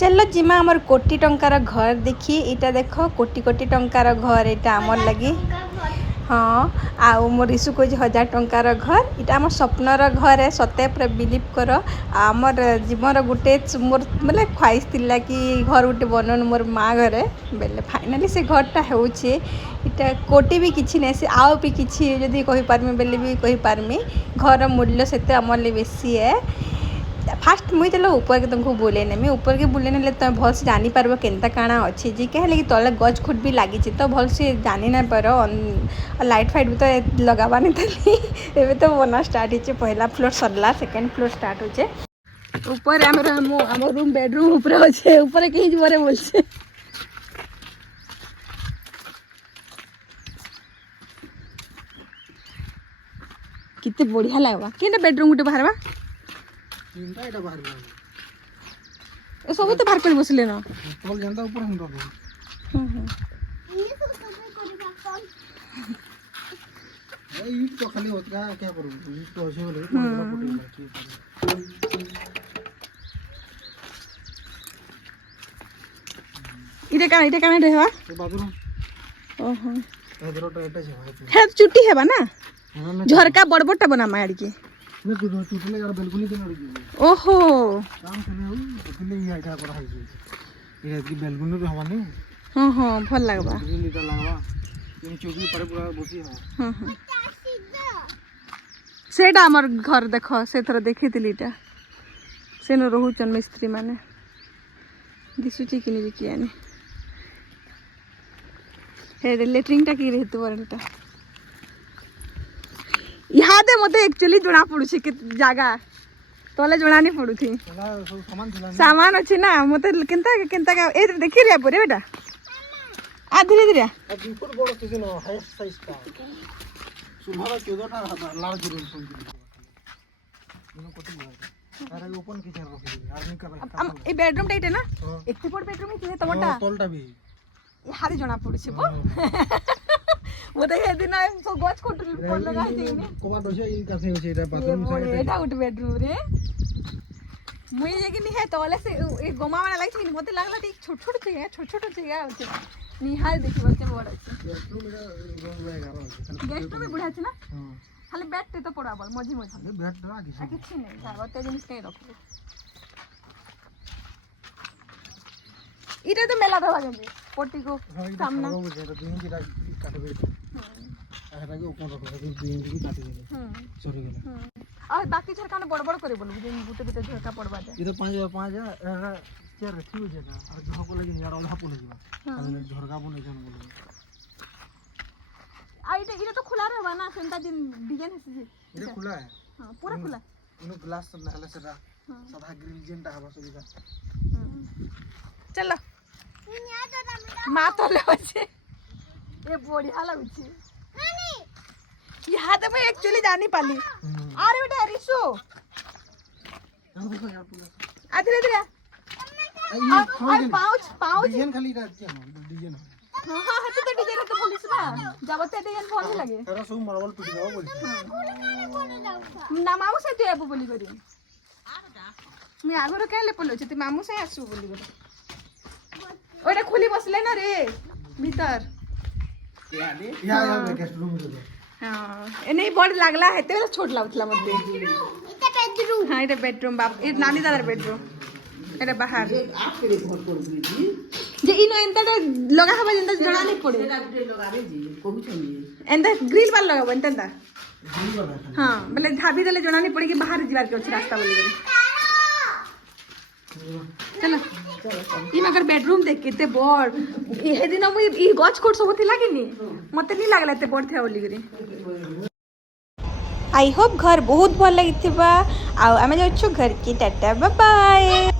चलो जिमा आमर कोटी टंकार घर देखी इटा देख कोटी कोटी टंकार घर यहाँ आमर लगी हाँ आउ मोर रिसु कह 1000 टंकार घर इटा आम स्वप्नर घर है सत्य पूरा बिलीव कर आमर जीवन गोटे मोर मतलब ख्वाहिश थिला कि घर गोटे बनन मोर माँ घरे बेले फाइनाली से घरटा होचे इटा कोटी भी किसी नहीं से आउ भी किसी जदि कहि पारमी बेले भी कहि पारमी घर मूल्य से आमर लिए बेसी है फास्ट मुझे चलो ऊपर के तुमको बुले नेमी ऊपर के बुले नेले तुम भल से जानी पारबो केनता काଣା अच्छी जी कहे कि तले गज खुट भी लगी तो भल से जानी ना पार लाइट फाइट भी तो लगावा नहीं थी एबे तो बना स्टार्ट होचे पहला फ्लोर सरला सेकंड फ्लोर स्टार्ट होचे ऊपर हमर हम रूम बेडरूम ऊपर होचे ऊपर के ही बरे बोलछे कितने बढ़िया लागबा केना बेडरूम गुटे बाहरबा सब तो बाहर कर बसले ना तोल जनता ऊपर हम दो ये सब करबा कौन ए ईट तो खाली होत का क्या करू ईट तो होसे बोले इटे काने रहबा बाथरूम ओहो एदरोटा एटा छै है चुट्टी हेबा ना झरका बड़बड़टा बना मार के चुटले यार बेलकुनी के नड़ी ओहो काम करे हो चुटले ई आइटा कर हाई ये की बेलकुनी रे हवानी हां हां भल लागबा लीटा लागबा ये चौकी पर पूरा बसी हो हां हां सेटा हमर घर देखो से थरा देखितिली टा से न रहू चन मिस्त्री माने दिसुची कि नहीं कियानी हे लेटरिंग टा की रहतो वरटा यहाँ दे मते एक्चुअली जना पड़ुछि के जागा तले जना नहीं पड़ुथि सामान अछि ना मते केनता केनता ए देखि रे परे बेटा आ धीरे धीरे फुट बड़ स्टेशन हाई साइज का सुभावा 14 टा लार्ज रूम सुन इनो कोटी अरे ओपन किचन रखि आर्मी कर ए बेडरूम टाइट है ना एक बड़ बेडरूम है तमटा तलटा भी हारी जना पड़ुछि बो वो तो दिन सो गच कोट लगा देनी कोमा दोसे इन कासे होचे एटा बाथरूम साइड एटा उठ बेडरूम रे मुई जे कि है तोले से ए गोमा वाला लाइट नि मते लागला ठीक छोट छोट जगह होचे निहाल देखि बच्चे बड़ अछि बेडरूम मेरा रूम गेस्ट में बुढ़ा छै ना खाली बेड तो पड़ा बोल मझी मझी बेड रा किछि नहीं था ओते जिनिस कहीं रखबो इटा तो मेला था लगे पोटी को सामना दिन की काटबे आटा के ऊपर रखो दिन की काट दे सॉरी गेला आ बाकी झरका ने बड़ बड़ करे बोलबो जे गुटे गुटे झरका पड़बा दे इधर 5 चेयर रखी हो जाएगा और जहां को लगे यार वहां को लगेगा झरका बने जन बोलबो आ इधर तो खुला रहबा ना सेंटा दिन डिजाइन है इधर खुला है हां पूरा खुला इनो ग्लास सब नहला से साधा ग्रिल जेंटा हवा सुविधा चलो माँ तो ले बच्चे ये बढ़िया लगुची नानी यहाँ तो मैं एक्चुअली जानी पाली अरे बेटा रिसु आ धीरे धीरे और पाउच डिजाइन खाली डिजाइन हां हां तो डिजाइन तो पुलिस ना जाबते डिजाइन फोन लगे तेरा सब मार्बल टूट गयो बोल ना मामू से तू आबो बोली करी मैं आगरो कहले पलो छ तू मामू से आसु बोली करी ओटा खुली बसले ना रे भीतर या गेस्ट रूम दे हां ए नहीं बड़ लागला है तेरा छोट लागतला मत दे इटा बेडरूम हां इटा बेडरूम बाप ए नानी दादार बेडरूम एटा बाहर आप के घर कर दी जे इनो एंता लगा हबा जेंता जणा नहीं पड़े एटा गुटे लगाबे जी कहू छनी एंता ग्रिल वाल लगाबो एंता ग्रिल वाला हां बोले धाबी देले जणा नहीं पड़े कि बाहर जीवार के रास्ता बोली चलो ई मगर बेडरूम देख केते बड़ ए दिन हम ई गछ कोट सब थी लागिनी मते नहीं लागला एते बड़ थे बोली करी आई होप घर बहुत भल लगिथिबा आ हमें जाउछु घर की टाटा बाय बाय।